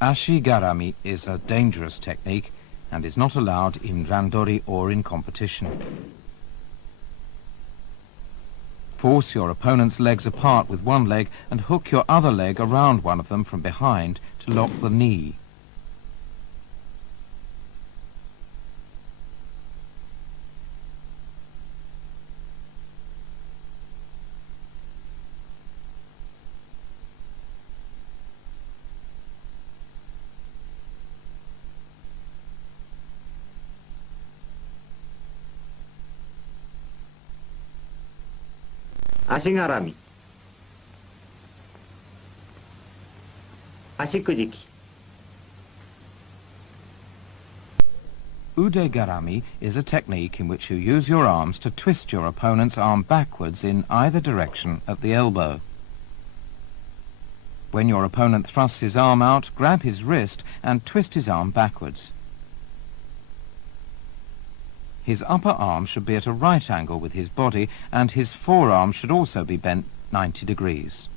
Ashigarami is a dangerous technique and is not allowed in randori or in competition. Force your opponent's legs apart with one leg and hook your other leg around one of them from behind to lock the knee. Ashigarami. Ashikujiki. Udegarami is a technique in which you use your arms to twist your opponent's arm backwards in either direction at the elbow. When your opponent thrusts his arm out, grab his wrist and twist his arm backwards. His upper arm should be at a right angle with his body, and his forearm should also be bent 90 degrees.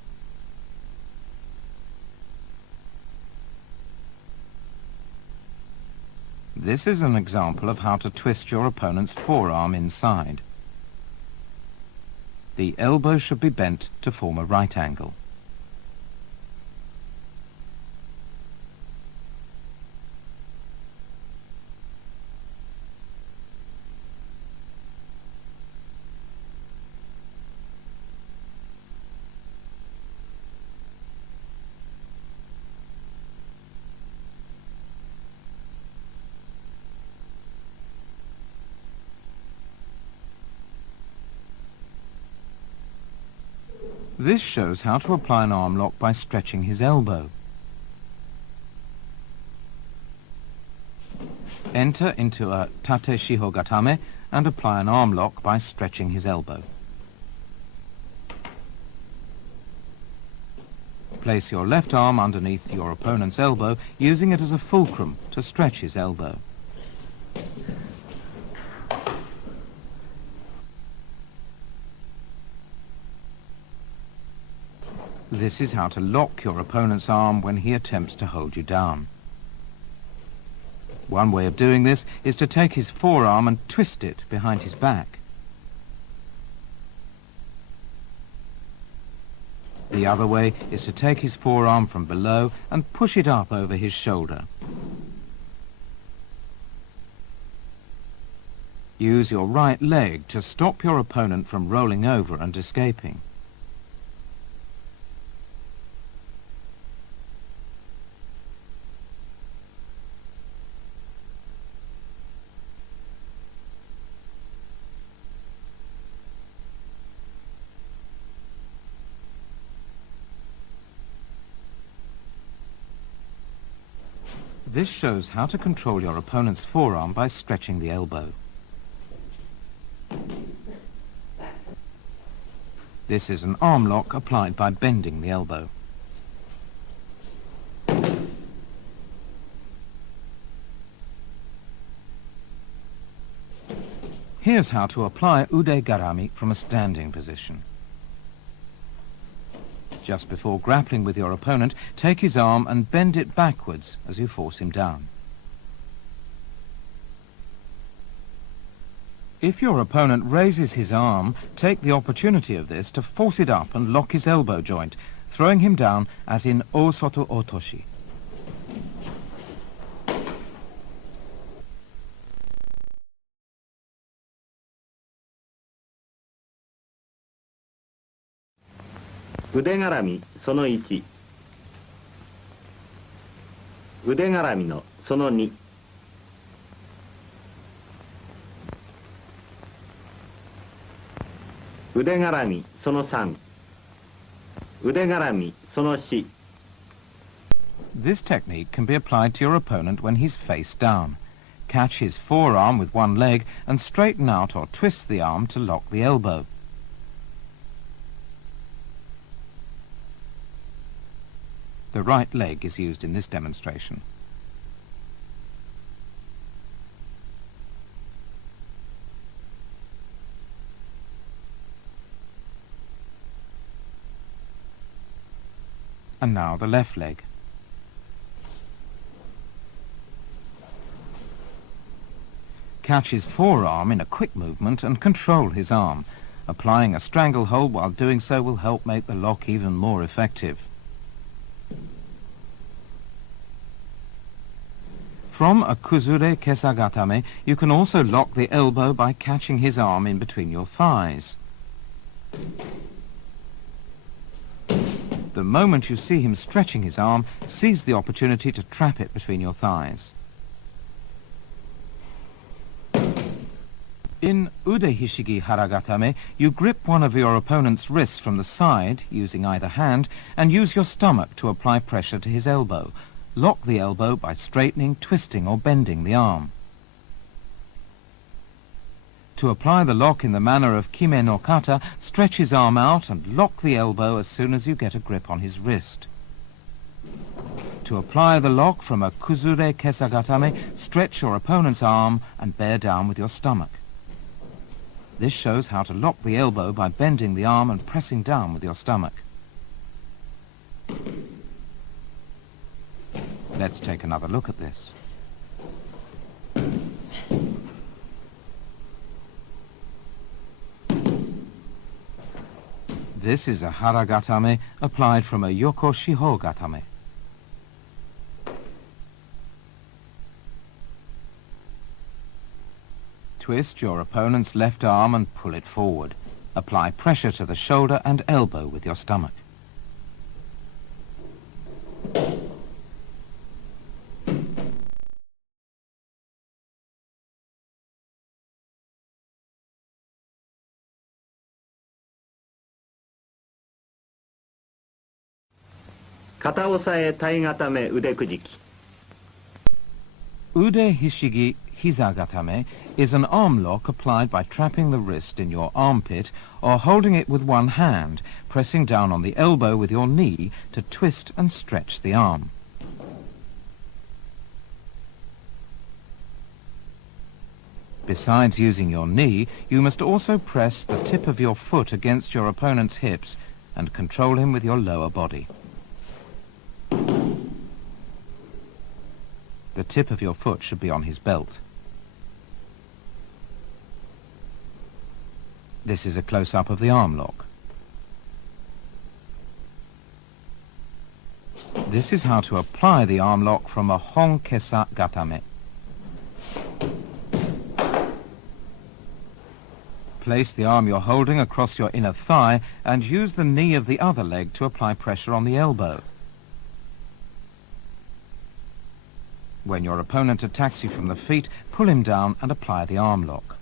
This is an example of how to twist your opponent's forearm inside. The elbow should be bent to form a right angle. This shows how to apply an arm lock by stretching his elbow. Enter into a tate shiho katame and apply an arm lock by stretching his elbow. Place your left arm underneath your opponent's elbow, using it as a fulcrum to stretch his elbow. This is how to lock your opponent's arm when he attempts to hold you down. One way of doing this is to take his forearm and twist it behind his back. The other way is to take his forearm from below and push it up over his shoulder. Use your right leg to stop your opponent from rolling over and escaping. This shows how to control your opponent's forearm by stretching the elbow. This is an arm lock applied by bending the elbow. Here's how to apply udegarami from a standing position. Just before grappling with your opponent, take his arm and bend it backwards as you force him down. If your opponent raises his arm, take the opportunity of this to force it up and lock his elbow joint, throwing him down as in osoto otoshi. Udegarami その1。Udegarami のその2。Udegarami その3。Udegarami その4。This technique can be applied to your opponent when he's face down. Catch his forearm with one leg and straighten out or twist the arm to lock the elbow. The right leg is used in this demonstration. And now the left leg. Catch his forearm in a quick movement and control his arm. Applying a stranglehold while doing so will help make the lock even more effective. From a kuzure kesagatame, you can also lock the elbow by catching his arm in between your thighs. The moment you see him stretching his arm, seize the opportunity to trap it between your thighs. In ude hishigi haragatame, you grip one of your opponent's wrists from the side, using either hand, and use your stomach to apply pressure to his elbow. Lock the elbow by straightening, twisting, or bending the arm. To apply the lock in the manner of kime no kata, stretch his arm out and lock the elbow as soon as you get a grip on his wrist. To apply the lock from a kuzure kesagatame, stretch your opponent's arm and bear down with your stomach. This shows how to lock the elbow by bending the arm and pressing down with your stomach. Let's take another look at this. This is a haragatame applied from a yoko shiho gatame. Twist your opponent's left arm and pull it forward. Apply pressure to the shoulder and elbow with your stomach. Kata osae tai gatame ude kujiki. Ude hishigi hizagatame is an arm lock applied by trapping the wrist in your armpit or holding it with one hand, pressing down on the elbow with your knee to twist and stretch the arm. Besides using your knee, you must also press the tip of your foot against your opponent's hips and control him with your lower body. The tip of your foot should be on his belt. This is a close-up of the arm lock. This is how to apply the arm lock from a hon kesa gatame. Place the arm you're holding across your inner thigh and use the knee of the other leg to apply pressure on the elbow. When your opponent attacks you from the feet, pull him down and apply the arm lock.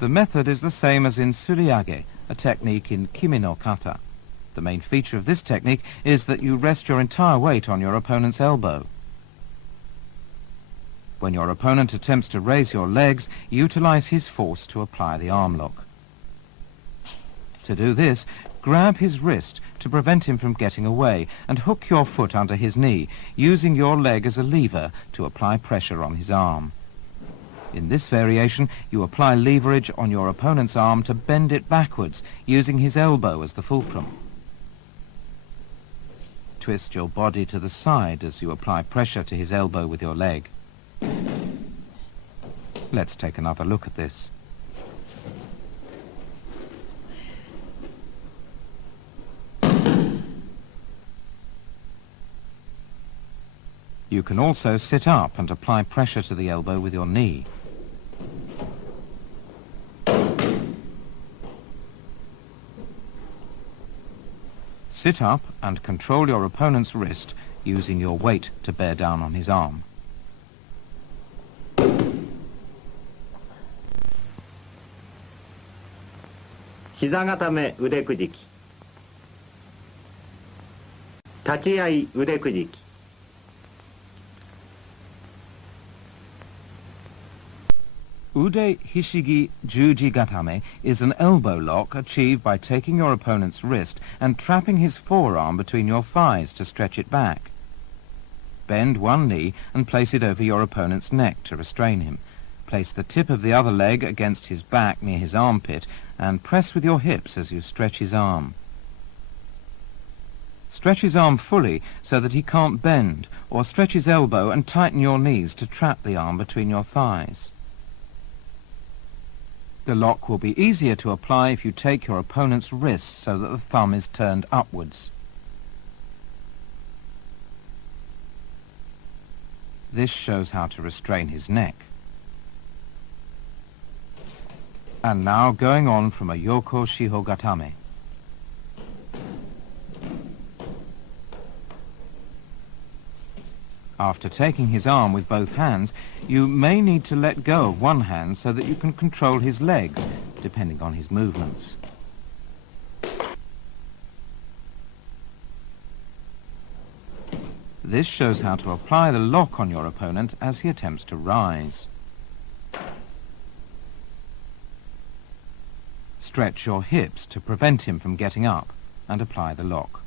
The method is the same as in suriage, a technique in kime no kata. The main feature of this technique is that you rest your entire weight on your opponent's elbow. When your opponent attempts to raise your legs, utilize his force to apply the arm lock. To do this, grab his wrist to prevent him from getting away and hook your foot under his knee, using your leg as a lever to apply pressure on his arm. In this variation, you apply leverage on your opponent's arm to bend it backwards, using his elbow as the fulcrum. Twist your body to the side as you apply pressure to his elbow with your leg. Let's take another look at this. You can also sit up and apply pressure to the elbow with your knee. Sit up and control your opponent's wrist using your weight to bear down on his arm. Hizagatame ude kujiki. Tachiai ude kujiki. Ude hishigi juji gatame is an elbow lock achieved by taking your opponent's wrist and trapping his forearm between your thighs to stretch it back. Bend one knee and place it over your opponent's neck to restrain him. Place the tip of the other leg against his back near his armpit and press with your hips as you stretch his arm. Stretch his arm fully so that he can't bend, or stretch his elbow and tighten your knees to trap the arm between your thighs. The lock will be easier to apply if you take your opponent's wrist so that the thumb is turned upwards. This shows how to restrain his neck. And now going on from a yoko shiho katame. After taking his arm with both hands, you may need to let go of one hand so that you can control his legs, depending on his movements. This shows how to apply the lock on your opponent as he attempts to rise. Stretch your hips to prevent him from getting up and apply the lock.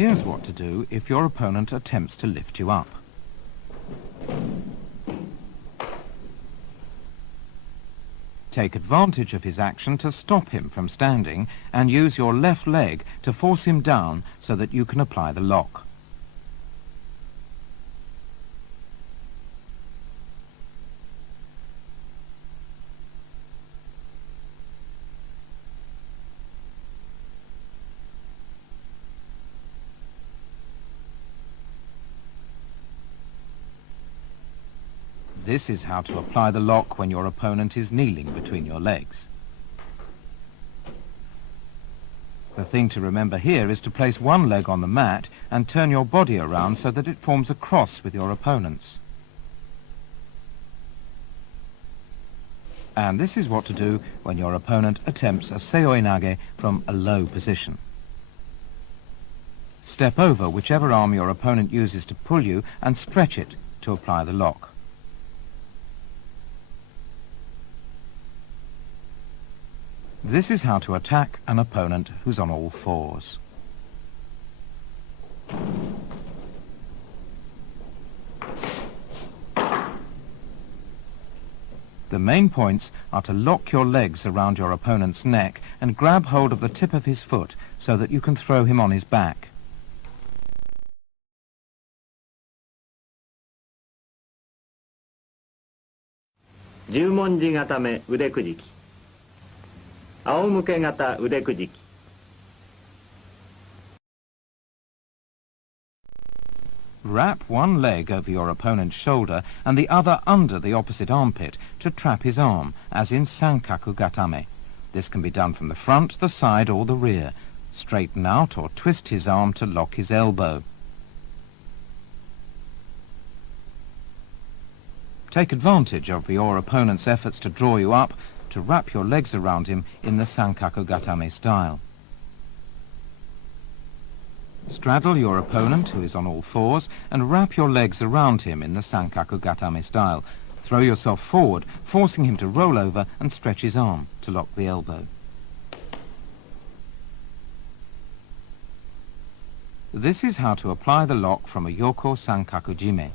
Here's what to do if your opponent attempts to lift you up. Take advantage of his action to stop him from standing and use your left leg to force him down so that you can apply the lock. This is how to apply the lock when your opponent is kneeling between your legs. The thing to remember here is to place one leg on the mat and turn your body around so that it forms a cross with your opponent's. And this is what to do when your opponent attempts a seoi nage from a low position. Step over whichever arm your opponent uses to pull you and stretch it to apply the lock. This is how to attack an opponent who's on all fours. The main points are to lock your legs around your opponent's neck and grab hold of the tip of his foot so that you can throw him on his back. Jumonji katame ude kujiki. Aomuke kata ude kujiki. Wrap one leg over your opponent's shoulder and the other under the opposite armpit to trap his arm, as in sankaku katame. This can be done from the front, the side or the rear. Straighten out or twist his arm to lock his elbow. Take advantage of your opponent's efforts to draw you up to wrap your legs around him in the sankaku katame style. Straddle your opponent, who is on all fours, and wrap your legs around him in the sankaku katame style. Throw yourself forward, forcing him to roll over and stretch his arm to lock the elbow. This is how to apply the lock from a yoko sankaku jime.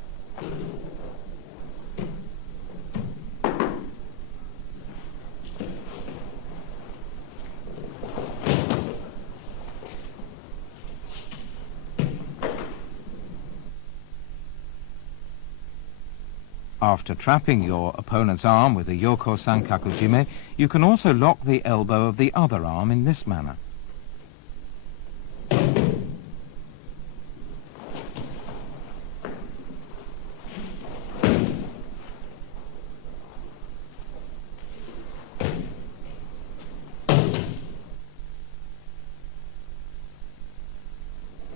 After trapping your opponent's arm with a yoko sankaku jime, you can also lock the elbow of the other arm in this manner.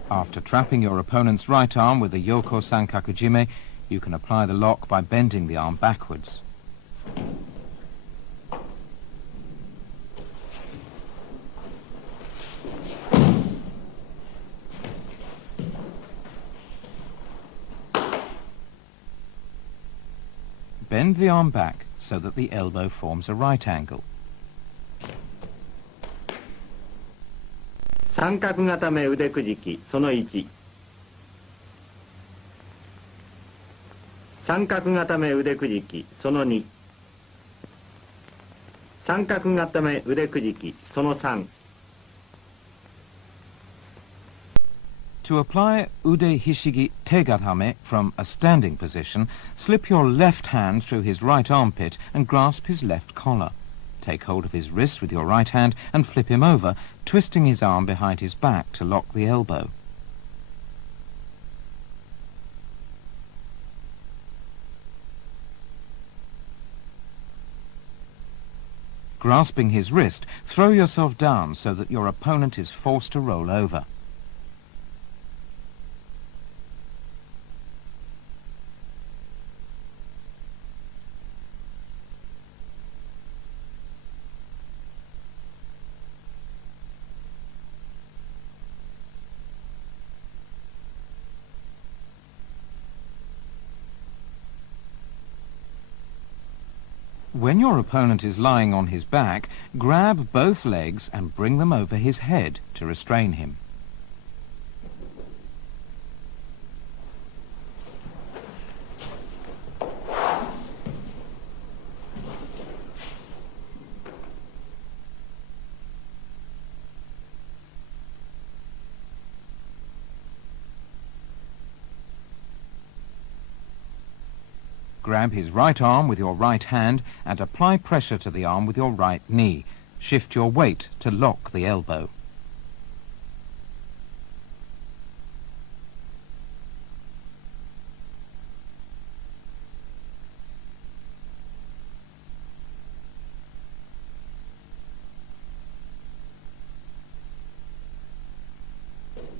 After trapping your opponent's right arm with a yoko sankaku jime, you can apply the lock by bending the arm backwards. Bend the arm back so that the elbow forms a right angle. 三角固め腕くじきその1。三角固め腕くじきその2。三角固め腕くじきその3。To apply ude hishigi tegatame from a standing position, slip your left hand through his right armpit and grasp his left collar. Take hold of his wrist with your right hand and flip him over, twisting his arm behind his back to lock the elbow. Grasping his wrist, throw yourself down so that your opponent is forced to roll over. When your opponent is lying on his back, grab both legs and bring them over his head to restrain him. Grab his right arm with your right hand and apply pressure to the arm with your right knee. Shift your weight to lock the elbow.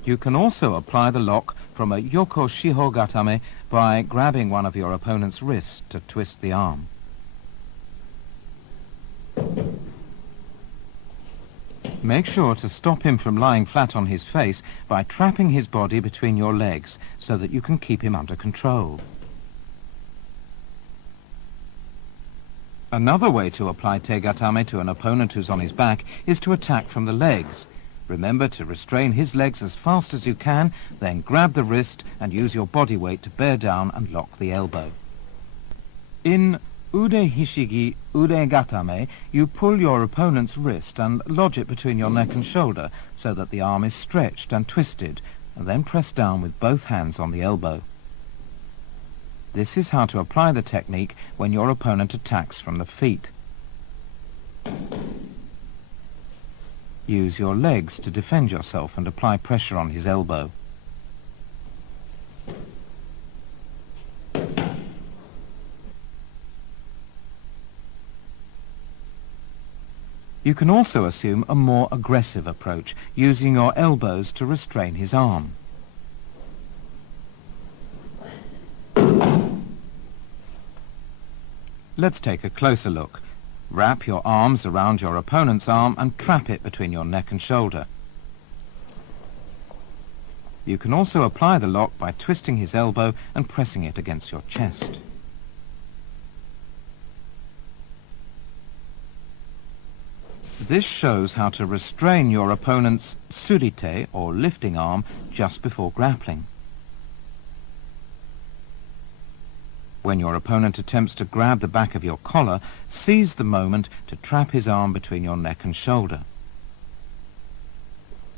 You can also apply the lock from a yoko shiho gatame by grabbing one of your opponent's wrists to twist the arm. Make sure to stop him from lying flat on his face by trapping his body between your legs so that you can keep him under control. Another way to apply tegatame to an opponent who's on his back is to attack from the legs. Remember to restrain his legs as fast as you can, then grab the wrist and use your body weight to bear down and lock the elbow. In ude hishigi ude gatame, you pull your opponent's wrist and lodge it between your neck and shoulder so that the arm is stretched and twisted, and then press down with both hands on the elbow. This is how to apply the technique when your opponent attacks from the feet. Use your legs to defend yourself and apply pressure on his elbow. You can also assume a more aggressive approach, using your elbows to restrain his arm. Let's take a closer look. Wrap your arms around your opponent's arm and trap it between your neck and shoulder. You can also apply the lock by twisting his elbow and pressing it against your chest. This shows how to restrain your opponent's surite, or lifting arm, just before grappling. When your opponent attempts to grab the back of your collar, seize the moment to trap his arm between your neck and shoulder.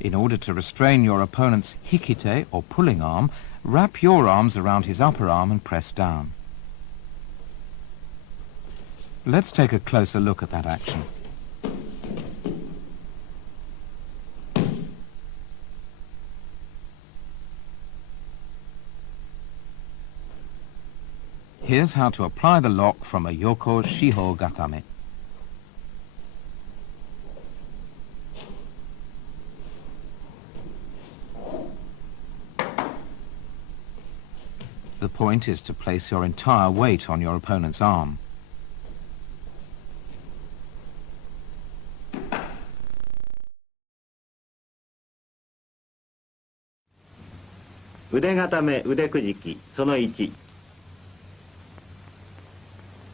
In order to restrain your opponent's hikite, or pulling arm, wrap your arms around his upper arm and press down. Let's take a closer look at that action. Here's how to apply the lock from a yoko shiho gatame. The point is to place your entire weight on your opponent's arm. Ude gatame ude kujiki, sono 1.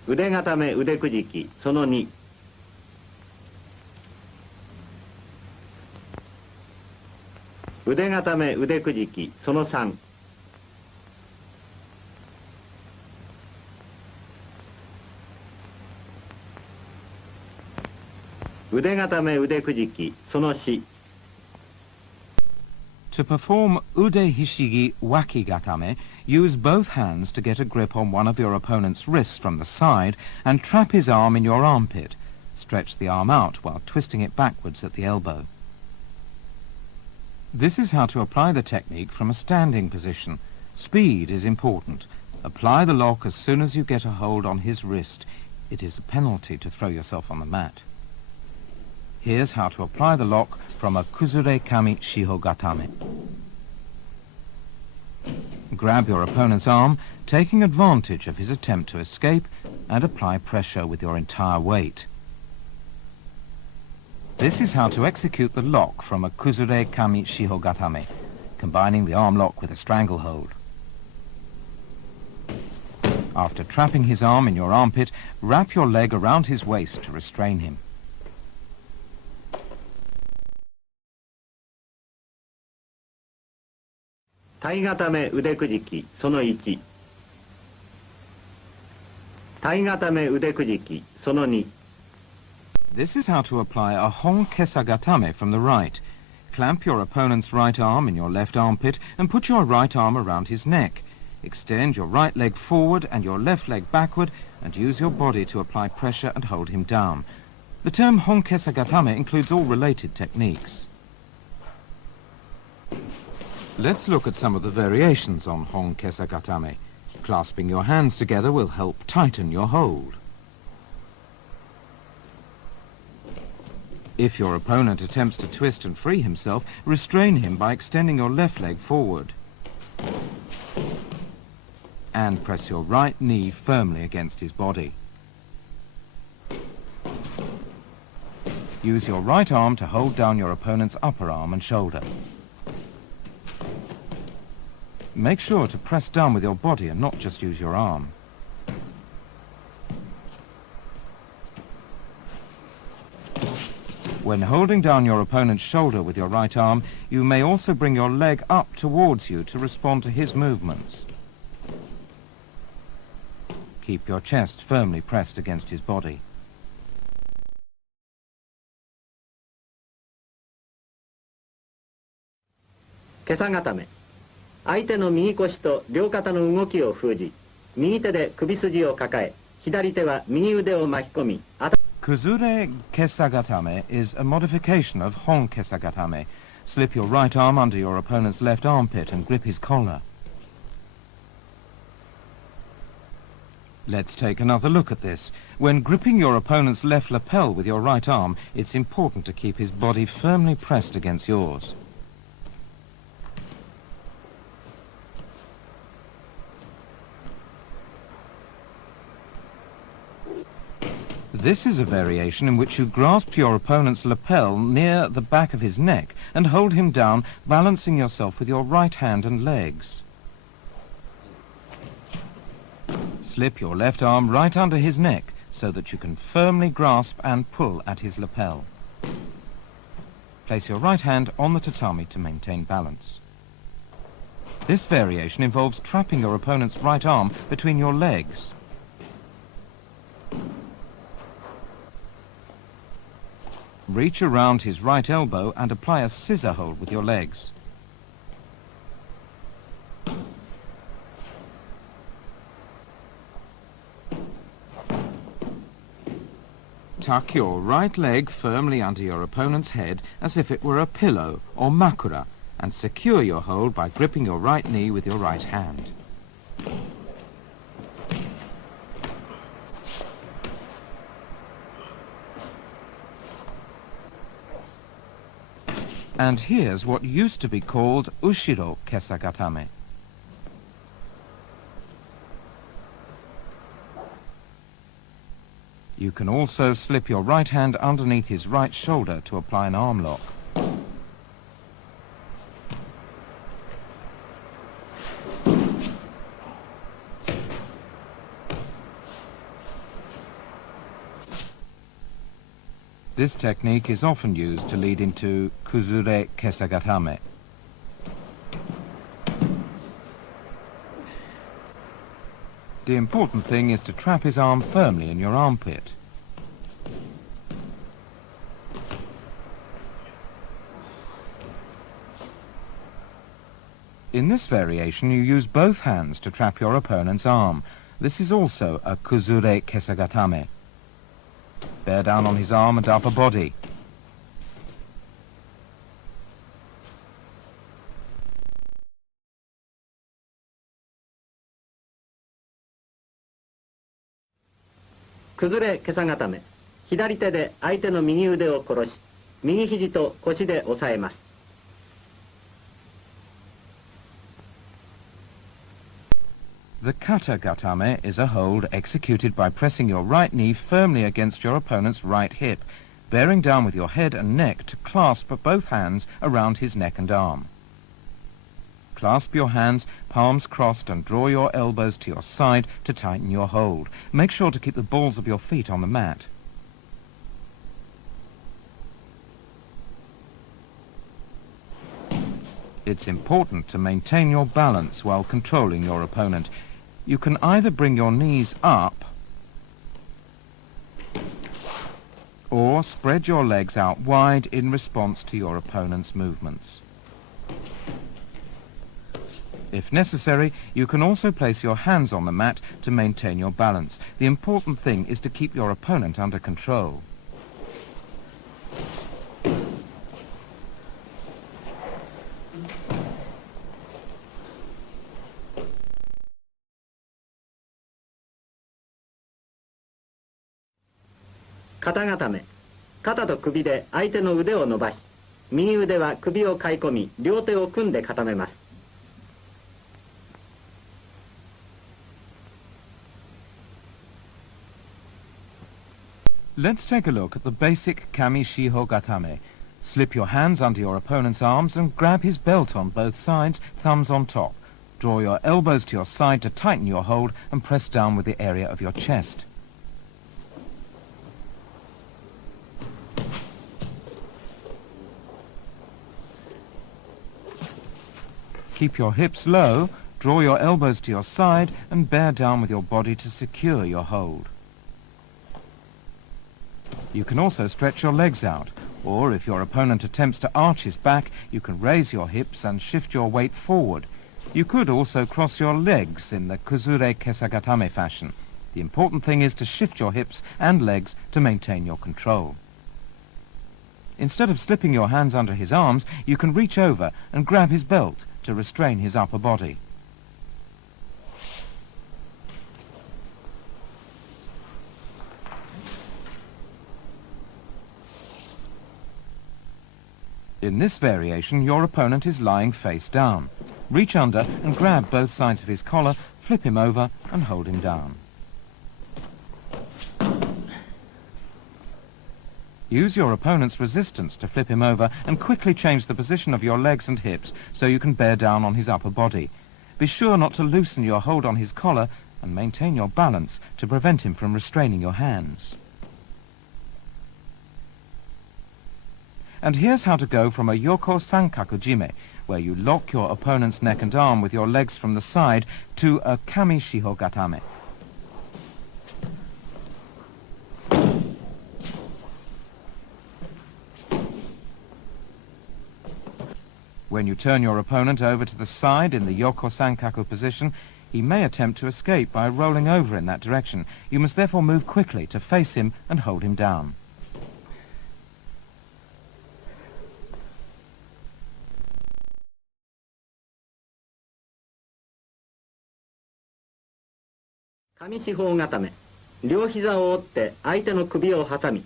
腕固め腕くじきその2。腕固め腕くじきその3。腕固め腕くじきその4。To perform ude hishigi wakigatame, use both hands to get a grip on one of your opponent's wrists from the side and trap his arm in your armpit. Stretch the arm out while twisting it backwards at the elbow. This is how to apply the technique from a standing position. Speed is important. Apply the lock as soon as you get a hold on his wrist. It is a penalty to throw yourself on the mat. Here's how to apply the lock from a kuzure kami shihogatame. Grab your opponent's arm, taking advantage of his attempt to escape, and apply pressure with your entire weight. This is how to execute the lock from a kuzure kami shihogatame, combining the arm lock with a stranglehold. After trapping his arm in your armpit, wrap your leg around his waist to restrain him.体固め腕くじきその1。体固め腕くじきその2。This is how to apply a honkesagatame from the right. Clamp your opponent's right arm in your left armpit and put your right arm around his neck. Extend your right leg forward and your left leg backward and use your body to apply pressure and hold him down. The term honkesagatame includes all related techniques. Let's look at some of the variations on honkesagatame. Clasping your hands together will help tighten your hold. If your opponent attempts to twist and free himself, restrain him by extending your left leg forward. And press your right knee firmly against his body. Use your right arm to hold down your opponent's upper arm and shoulder. Make sure to press down with your body and not just use your arm. When holding down your opponent's shoulder with your right arm, you may also bring your leg up towards you to respond to his movements. Keep your chest firmly pressed against his body. Kesa固め。相手の右腰と両肩の動きを封じ、右手で首筋を抱え、左手は右腕を巻き込み、Kuzure kesagatame is a modification of honkesagatame. Slip your right arm under your opponent's left armpit and grip his collar. Let's take another look at this. When gripping your opponent's left lapel with your right arm, it's important to keep his body firmly pressed against yours. This is a variation in which you grasp your opponent's lapel near the back of his neck and hold him down, balancing yourself with your right hand and legs. Slip your left arm right under his neck so that you can firmly grasp and pull at his lapel. Place your right hand on the tatami to maintain balance. This variation involves trapping your opponent's right arm between your legs. Reach around his right elbow and apply a scissor hold with your legs. Tuck your right leg firmly under your opponent's head as if it were a pillow or makura, and secure your hold by gripping your right knee with your right hand. And here's what used to be called ushiro kesagatame. You can also slip your right hand underneath his right shoulder to apply an arm lock. This technique is often used to lead into kuzure kesagatame. The important thing is to trap his arm firmly in your armpit. In this variation, you use both hands to trap your opponent's arm. This is also a kuzure kesagatame. Bear down on his arm and upper body. Kuzure kesagatame. 左手で相手の右腕を殺し、右肘と腰で押さえます。The katame is a hold executed by pressing your right knee firmly against your opponent's right hip, bearing down with your head and neck to clasp both hands around his neck and arm. Clasp your hands, palms crossed, and draw your elbows to your side to tighten your hold. Make sure to keep the balls of your feet on the mat. It's important to maintain your balance while controlling your opponent. You can either bring your knees up or spread your legs out wide in response to your opponent's movements. If necessary, you can also place your hands on the mat to maintain your balance. The important thing is to keep your opponent under control. Kata gatame. 肩と首で相手の腕を伸ばし、右腕は首をかい込み、両手を組んで固めます。Let's take a look at the basic kami-shiho gatame. Slip your hands under your opponent's arms and grab his belt on both sides, thumbs on top. Draw your elbows to your side to tighten your hold and press down with the area of your chest. Keep your hips low, draw your elbows to your side and bear down with your body to secure your hold. You can also stretch your legs out, or if your opponent attempts to arch his back, you can raise your hips and shift your weight forward. You could also cross your legs in the kuzure kesagatame fashion. The important thing is to shift your hips and legs to maintain your control. Instead of slipping your hands under his arms, you can reach over and grab his belt to restrain his upper body. In this variation, your opponent is lying face down. Reach under and grab both sides of his collar, flip him over and hold him down. Use your opponent's resistance to flip him over and quickly change the position of your legs and hips so you can bear down on his upper body. Be sure not to loosen your hold on his collar and maintain your balance to prevent him from restraining your hands. And here's how to go from a yoko sankaku jime, where you lock your opponent's neck and arm with your legs from the side, to a kami-shiho gatame. When you turn your opponent over to the side in the yoko sankaku position, he may attempt to escape by rolling over in that direction. You must therefore move quickly to face him and hold him down. Kami-shiho gatame. 両膝を折って相手の首を挟み、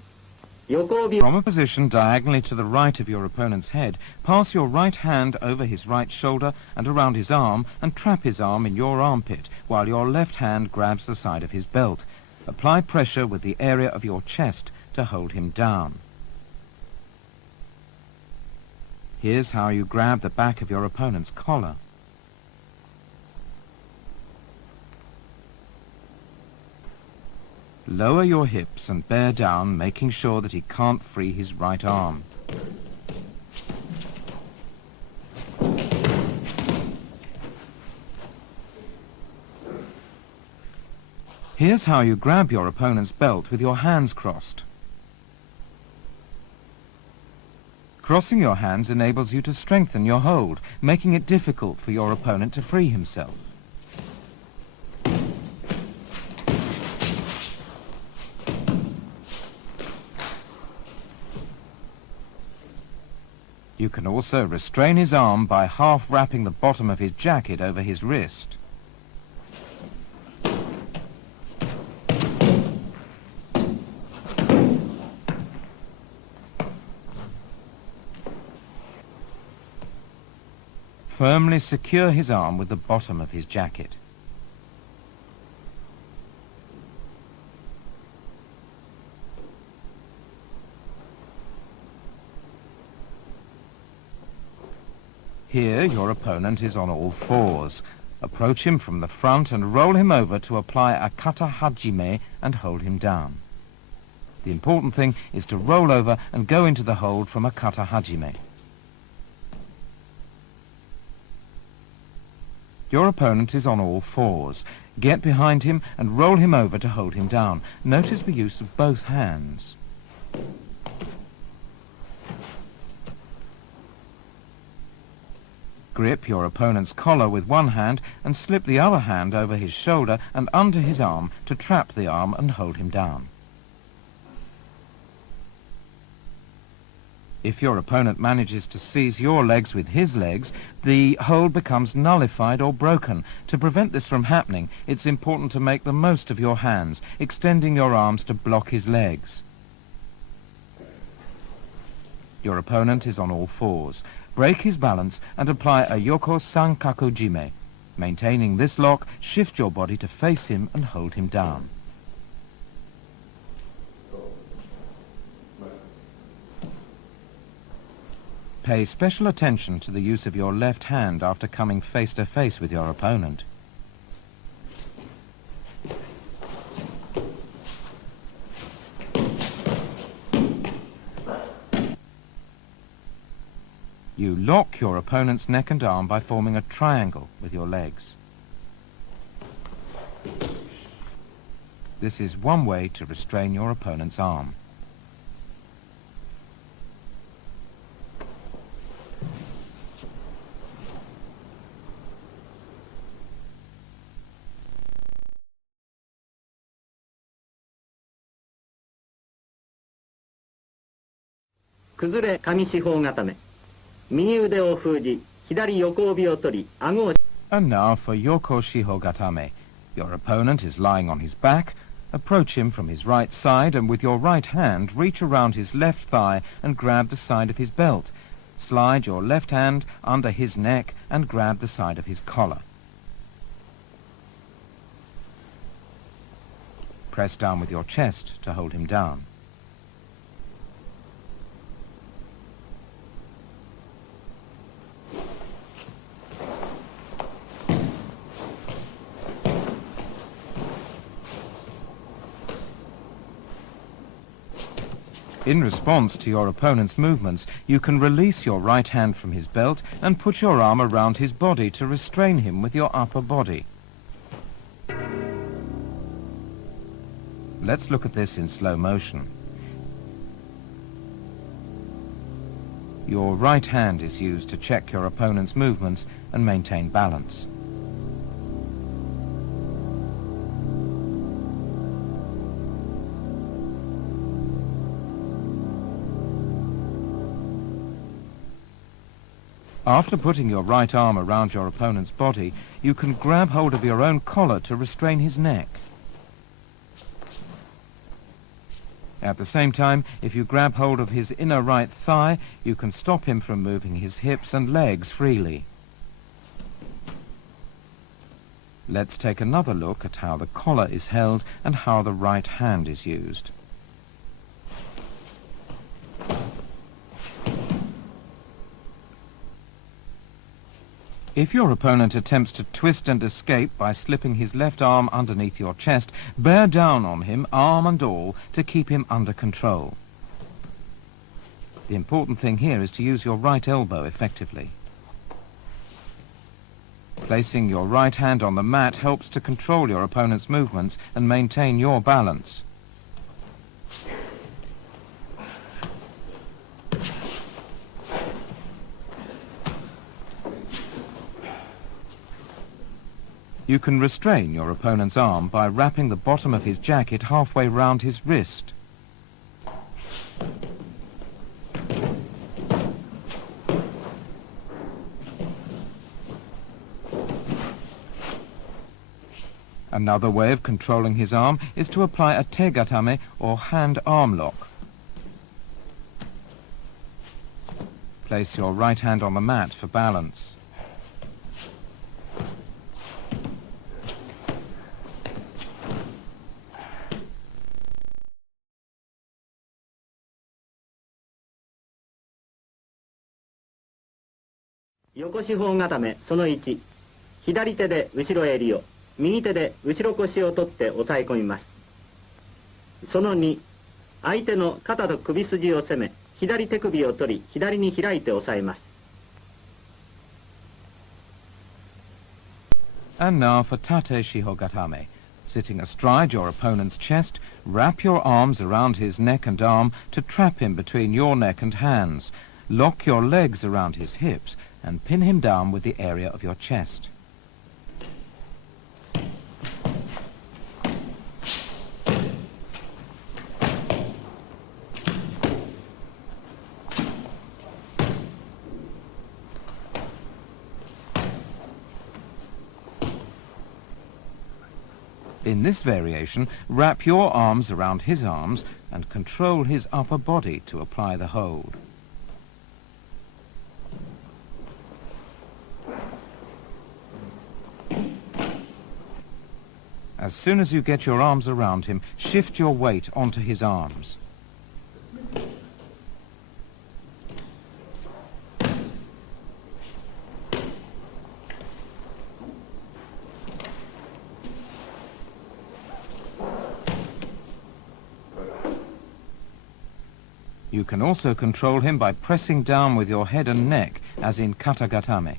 From a position diagonally to the right of your opponent's head, pass your right hand over his right shoulder and around his arm and trap his arm in your armpit while your left hand grabs the side of his belt. Apply pressure with the area of your chest to hold him down. Here's how you grab the back of your opponent's collar. Lower your hips and bear down, making sure that he can't free his right arm. Here's how you grab your opponent's belt with your hands crossed. Crossing your hands enables you to strengthen your hold, making it difficult for your opponent to free himself. You can also restrain his arm by half wrapping the bottom of his jacket over his wrist. Firmly secure his arm with the bottom of his jacket. Here your opponent is on all fours. Approach him from the front and roll him over to apply a kata hajime and hold him down. The important thing is to roll over and go into the hold from a kata hajime. Your opponent is on all fours. Get behind him and roll him over to hold him down. Notice the use of both hands. Grip your opponent's collar with one hand and slip the other hand over his shoulder and under his arm to trap the arm and hold him down. If your opponent manages to seize your legs with his legs, the hold becomes nullified or broken. To prevent this from happening, it's important to make the most of your hands, extending your arms to block his legs. Your opponent is on all fours. Break his balance and apply a yoko sankaku jime. Maintaining this lock, shift your body to face him and hold him down. Pay special attention to the use of your left hand after coming face to face with your opponent. You lock your opponent's neck and arm by forming a triangle with your legs. This is one way to restrain your opponent's arm.崩れ上四方固め。右腕を封じ、左横帯を取り、顎を。 And now for yoko shiho gatame. Your opponent is lying on his back. Approach him from his right side and with your right hand reach around his left thigh and grab the side of his belt. Slide your left hand under his neck and grab the side of his collar. Press down with your chest to hold him down. In response to your opponent's movements, you can release your right hand from his belt and put your arm around his body to restrain him with your upper body. Let's look at this in slow motion. Your right hand is used to check your opponent's movements and maintain balance. After putting your right arm around your opponent's body, you can grab hold of your own collar to restrain his neck. At the same time, if you grab hold of his inner right thigh, you can stop him from moving his hips and legs freely. Let's take another look at how the collar is held and how the right hand is used. If your opponent attempts to twist and escape by slipping his left arm underneath your chest, bear down on him, arm and all, to keep him under control. The important thing here is to use your right elbow effectively. Placing your right hand on the mat helps to control your opponent's movements and maintain your balance. You can restrain your opponent's arm by wrapping the bottom of his jacket halfway round his wrist. Another way of controlling his arm is to apply a te katame or hand arm lock. Place your right hand on the mat for balance. Yoko Shihou Gatame その1、左手で後ろ襟を、右手で後ろ腰を取って押さえ込みます。その2、相手の肩と首筋を攻め、左手首を取り、左に開いて押さえます。And now for tate shihou gatame. Sitting astride your opponent's chest, wrap your arms around his neck and arm to trap him between your neck and hands. Lock your legs around his hips and pin him down with the area of your chest. In this variation, wrap your arms around his arms and control his upper body to apply the hold. As soon as you get your arms around him, shift your weight onto his arms. You can also control him by pressing down with your head and neck, as in kata katame.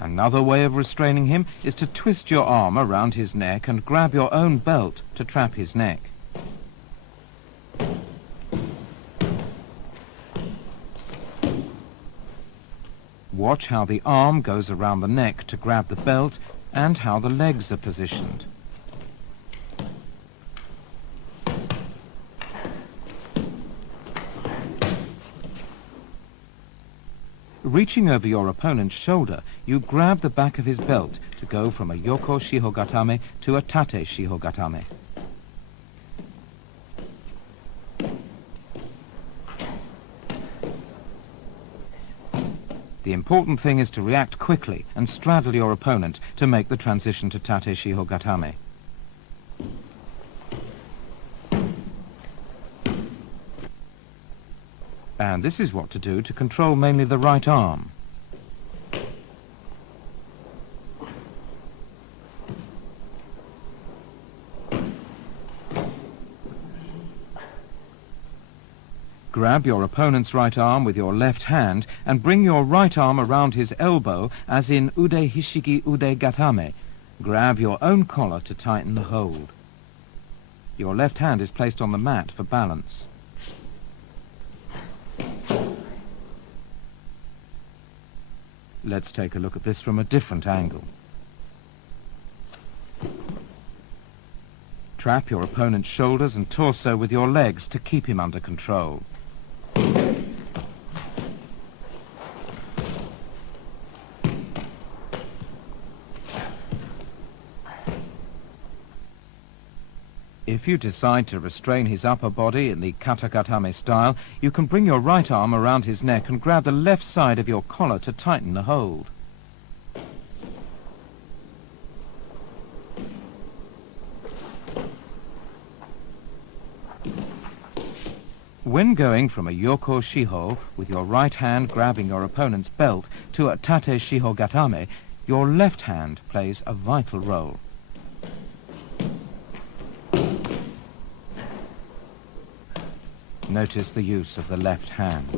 Another way of restraining him is to twist your arm around his neck and grab your own belt to trap his neck. Watch how the arm goes around the neck to grab the belt and how the legs are positioned. Reaching over your opponent's shoulder, you grab the back of his belt to go from a yoko shihou gatame to a tate shihou gatame. The important thing is to react quickly and straddle your opponent to make the transition to tate shihou gatame. And this is what to do to control mainly the right arm. Grab your opponent's right arm with your left hand and bring your right arm around his elbow as in ude hishiki ude gatame. Grab your own collar to tighten the hold. Your left hand is placed on the mat for balance. Let's take a look at this from a different angle. Trap your opponent's shoulders and torso with your legs to keep him under control. If you decide to restrain his upper body in the kata katame style, you can bring your right arm around his neck and grab the left side of your collar to tighten the hold. When going from a yoko shihou, with your right hand grabbing your opponent's belt, to a tate shihou gatame, your left hand plays a vital role. Notice the use of the left hand.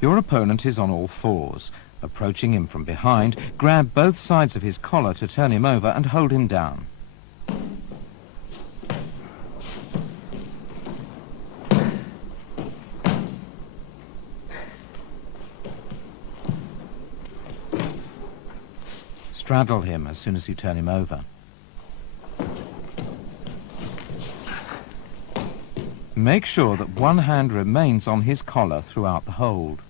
Your opponent is on all fours. Approaching him from behind, grab both sides of his collar to turn him over and hold him down. Straddle him as soon as you turn him over. Make sure that one hand remains on his collar throughout the hold.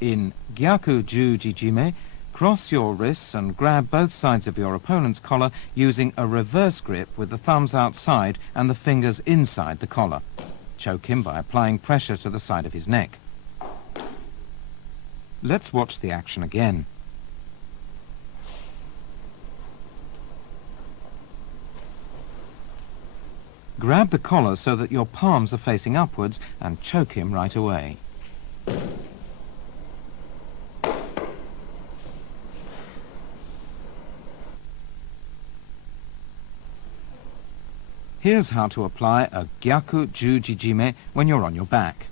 In gyaku jujijime, cross your wrists and grab both sides of your opponent's collar using a reverse grip with the thumbs outside and the fingers inside the collar. Choke him by applying pressure to the side of his neck. Let's watch the action again. Grab the collar so that your palms are facing upwards and choke him right away. Here's how to apply a gyaku jujijime when you're on your back.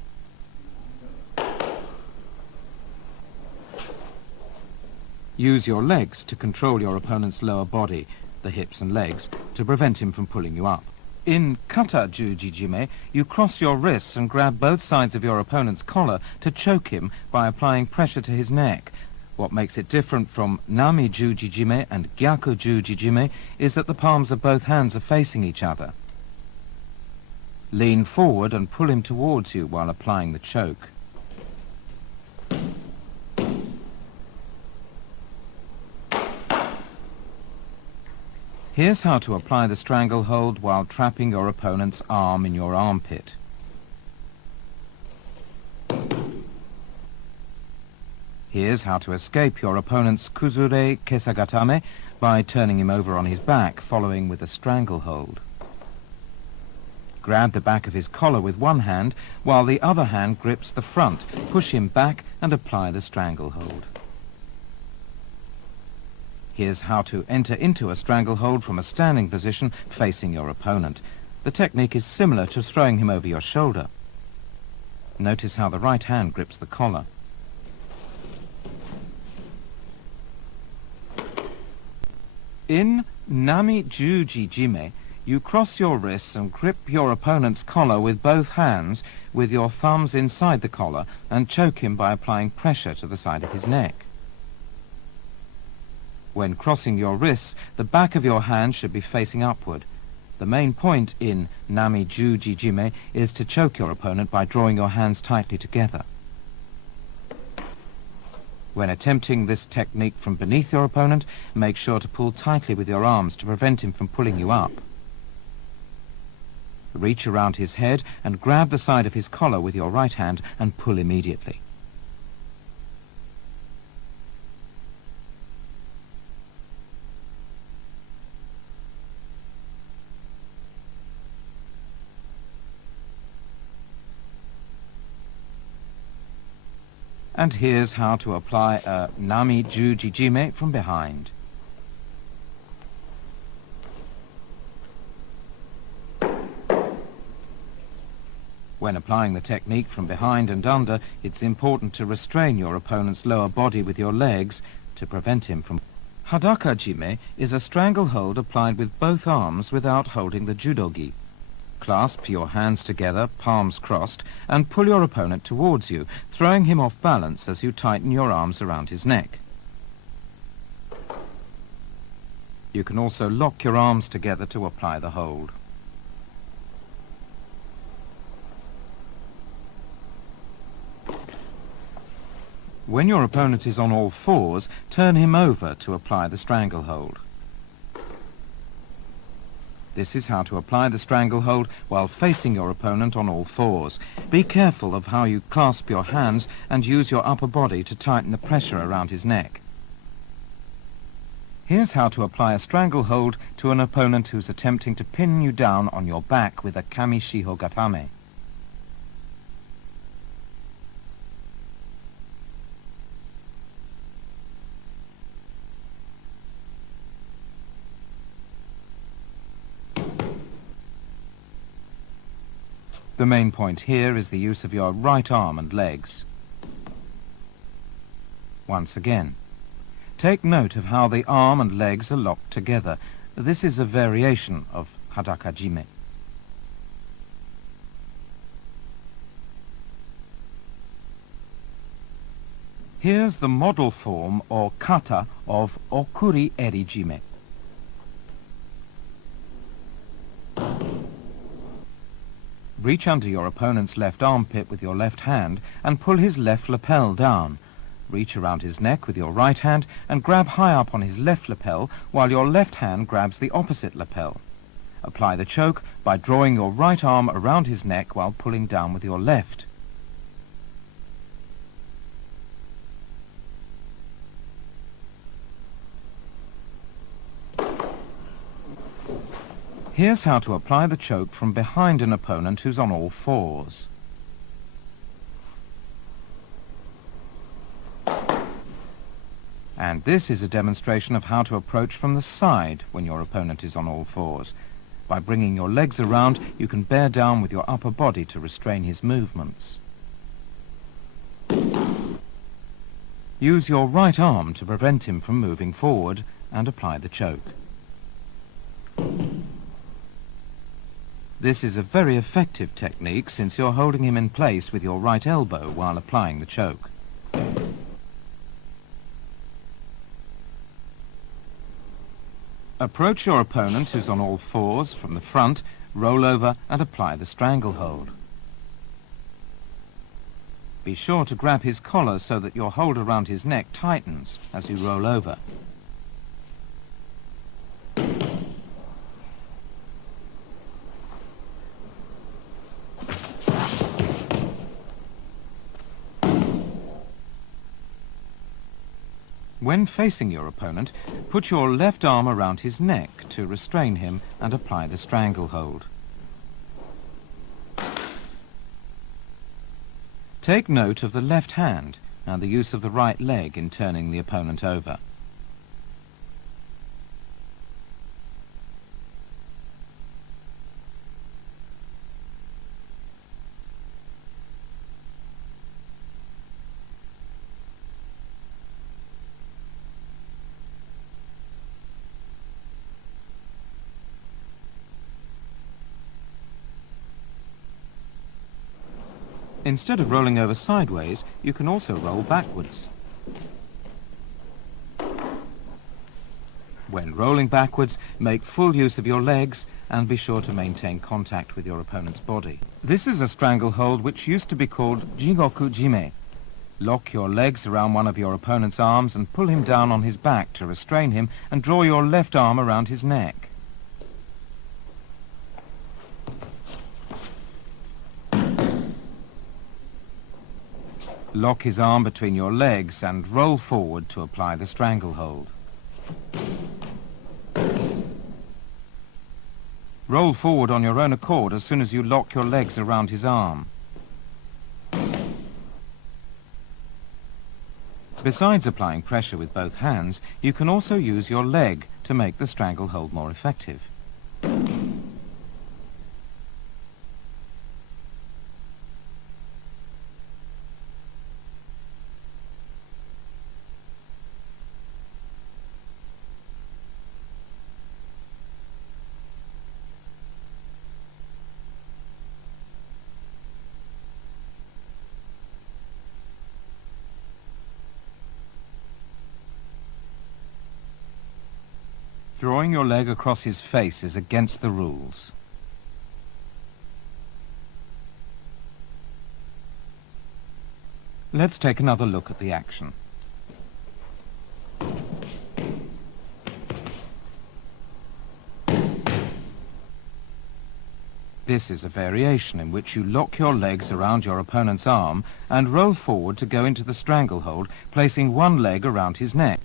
Use your legs to control your opponent's lower body, the hips and legs, to prevent him from pulling you up. In kata jujijime, you cross your wrists and grab both sides of your opponent's collar to choke him by applying pressure to his neck. What makes it different from nami jujijime and gyaku jujijime is that the palms of both hands are facing each other. Lean forward and pull him towards you while applying the choke. Here's how to apply the stranglehold while trapping your opponent's arm in your armpit. Here's how to escape your opponent's kuzure kesagatame by turning him over on his back, following with a stranglehold. Grab the back of his collar with one hand, while the other hand grips the front. Push him back and apply the stranglehold. Here's how to enter into a stranglehold from a standing position facing your opponent. The technique is similar to throwing him over your shoulder. Notice how the right hand grips the collar. In nami jujijime, you cross your wrists and grip your opponent's collar with both hands with your thumbs inside the collar and choke him by applying pressure to the side of his neck. When crossing your wrists, the back of your hand should be facing upward. The main point in nami jujijime is to choke your opponent by drawing your hands tightly together. When attempting this technique from beneath your opponent, make sure to pull tightly with your arms to prevent him from pulling you up. Reach around his head and grab the side of his collar with your right hand and pull immediately. And here's how to apply a nami jujijime from behind. When applying the technique from behind and under, it's important to restrain your opponent's lower body with your legs to prevent him from... Hadaka jime is a stranglehold applied with both arms without holding the judogi. Clasp your hands together, palms crossed, and pull your opponent towards you, throwing him off balance as you tighten your arms around his neck. You can also lock your arms together to apply the hold. When your opponent is on all fours, turn him over to apply the stranglehold. This is how to apply the stranglehold while facing your opponent on all fours. Be careful of how you clasp your hands and use your upper body to tighten the pressure around his neck. Here's how to apply a stranglehold to an opponent who's attempting to pin you down on your back with a kamishiho katame. The main point here is the use of your right arm and legs. Once again, take note of how the arm and legs are locked together. This is a variation of hadaka-jime. Here's the model form or kata of okuri-eri-jime. Reach under your opponent's left armpit with your left hand and pull his left lapel down. Reach around his neck with your right hand and grab high up on his left lapel while your left hand grabs the opposite lapel. Apply the choke by drawing your right arm around his neck while pulling down with your left. Here's how to apply the choke from behind an opponent who's on all fours. And this is a demonstration of how to approach from the side when your opponent is on all fours. By bringing your legs around, you can bear down with your upper body to restrain his movements. Use your right arm to prevent him from moving forward and apply the choke. This is a very effective technique since you're holding him in place with your right elbow while applying the choke. Approach your opponent who's on all fours from the front, roll over and apply the stranglehold. Be sure to grab his collar so that your hold around his neck tightens as you roll over. When facing your opponent, put your left arm around his neck to restrain him and apply the stranglehold. Take note of the left hand and the use of the right leg in turning the opponent over. Instead of rolling over sideways, you can also roll backwards. When rolling backwards, make full use of your legs and be sure to maintain contact with your opponent's body. This is a stranglehold which used to be called jigoku-jime. Lock your legs around one of your opponent's arms and pull him down on his back to restrain him and draw your left arm around his neck. Lock his arm between your legs and roll forward to apply the stranglehold. Roll forward on your own accord as soon as you lock your legs around his arm. Besides applying pressure with both hands, you can also use your leg to make the stranglehold more effective. Drawing your leg across his face is against the rules. Let's take another look at the action. This is a variation in which you lock your legs around your opponent's arm and roll forward to go into the stranglehold, placing one leg around his neck.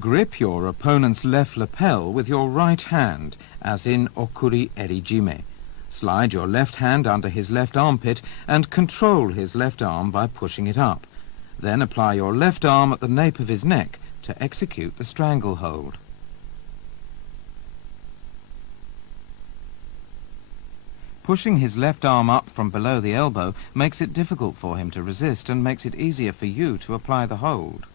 Grip your opponent's left lapel with your right hand, as in okuri erijime. Slide your left hand under his left armpit and control his left arm by pushing it up. Then apply your left arm at the nape of his neck to execute the stranglehold. Pushing his left arm up from below the elbow makes it difficult for him to resist and makes it easier for you to apply the hold.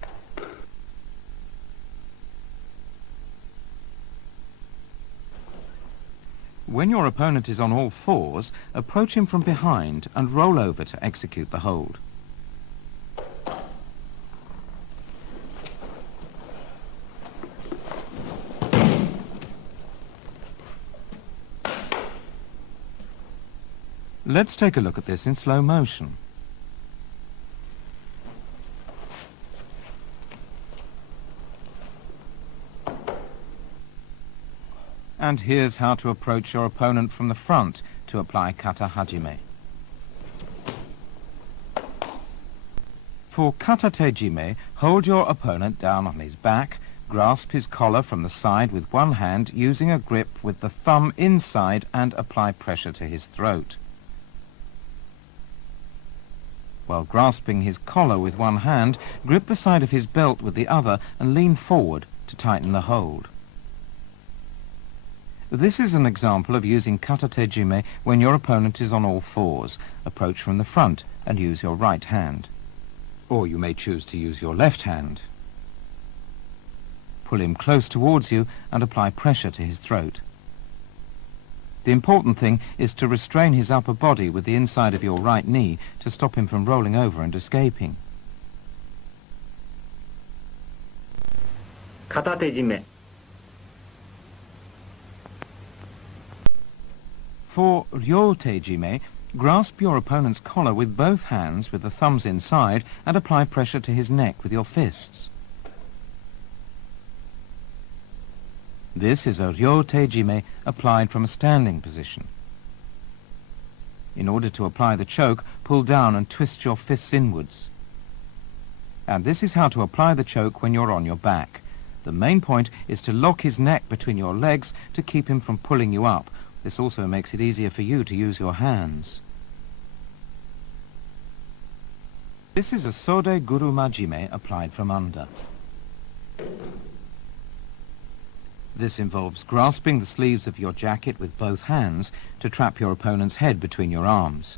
When your opponent is on all fours, approach him from behind and roll over to execute the hold. Let's take a look at this in slow motion. And here's how to approach your opponent from the front to apply kata hajime. For kata tejime, hold your opponent down on his back, grasp his collar from the side with one hand using a grip with the thumb inside and apply pressure to his throat. While grasping his collar with one hand, grip the side of his belt with the other and lean forward to tighten the hold. This is an example of using kata tejime when your opponent is on all fours. Approach from the front and use your right hand. Or you may choose to use your left hand. Pull him close towards you and apply pressure to his throat. The important thing is to restrain his upper body with the inside of your right knee to stop him from rolling over and escaping. Kata tejime. For ryo tejime, grasp your opponent's collar with both hands with the thumbs inside and apply pressure to his neck with your fists. This is a ryo tejime applied from a standing position. In order to apply the choke, pull down and twist your fists inwards. And this is how to apply the choke when you're on your back. The main point is to lock his neck between your legs to keep him from pulling you up. This also makes it easier for you to use your hands. This is a sode guru majime applied from under. This involves grasping the sleeves of your jacket with both hands to trap your opponent's head between your arms.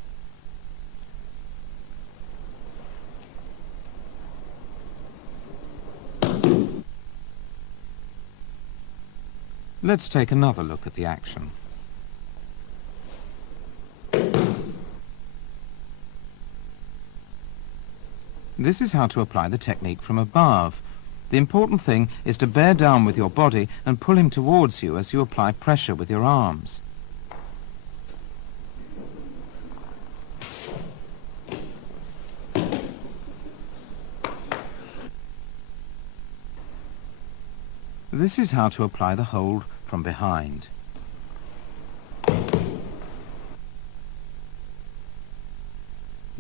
Let's take another look at the action. This is how to apply the technique from above. The important thing is to bear down with your body and pull him towards you as you apply pressure with your arms. This is how to apply the hold from behind.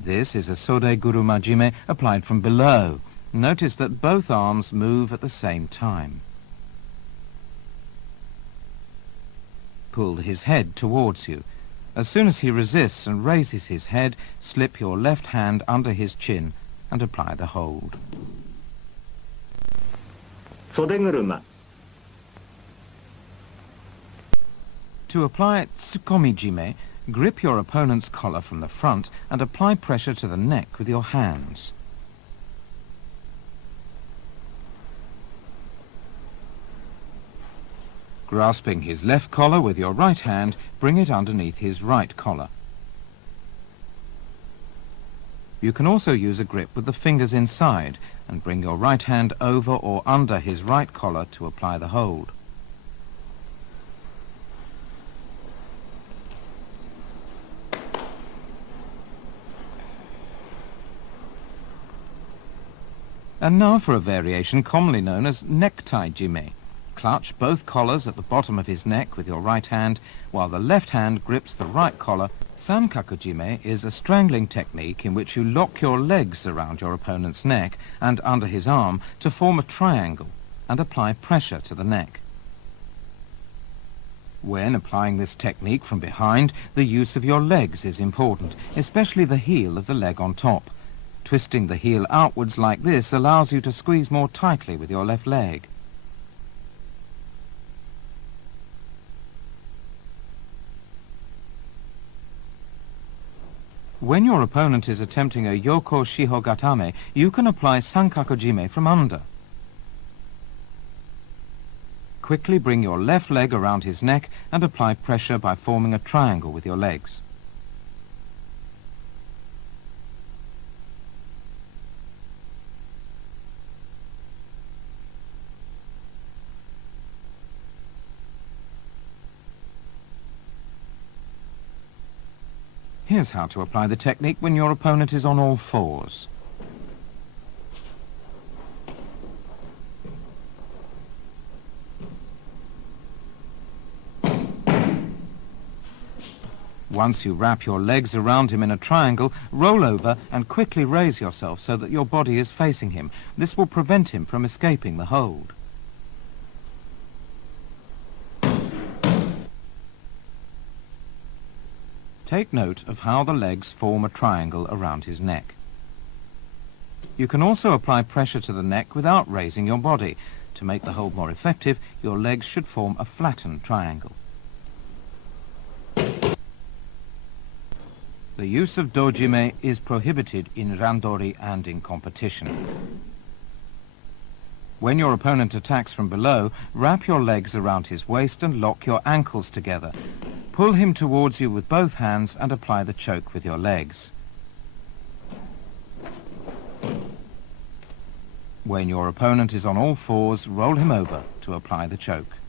This is a sode guru majime applied from below. Notice that both arms move at the same time. Pull his head towards you. As soon as he resists and raises his head, slip your left hand under his chin and apply the hold. Sodeguruma. To apply tsukomijime, grip your opponent's collar from the front and apply pressure to the neck with your hands. Grasping his left collar with your right hand, bring it underneath his right collar. You can also use a grip with the fingers inside and bring your right hand over or under his right collar to apply the hold. And now for a variation commonly known as necktie jime. Clutch both collars at the bottom of his neck with your right hand, while the left hand grips the right collar. Sankaku jime is a strangling technique in which you lock your legs around your opponent's neck and under his arm to form a triangle, and apply pressure to the neck. When applying this technique from behind, the use of your legs is important, especially the heel of the leg on top. Twisting the heel outwards like this allows you to squeeze more tightly with your left leg. When your opponent is attempting a yoko shiho katame, you can apply sankaku jime from under. Quickly bring your left leg around his neck and apply pressure by forming a triangle with your legs. Here's how to apply the technique when your opponent is on all fours. Once you wrap your legs around him in a triangle, roll over and quickly raise yourself so that your body is facing him. This will prevent him from escaping the hold. Take note of how the legs form a triangle around his neck. You can also apply pressure to the neck without raising your body. To make the hold more effective, your legs should form a flattened triangle. The use of dojime is prohibited in randori and in competition. When your opponent attacks from below, wrap your legs around his waist and lock your ankles together. Pull him towards you with both hands and apply the choke with your legs. When your opponent is on all fours, roll him over to apply the choke.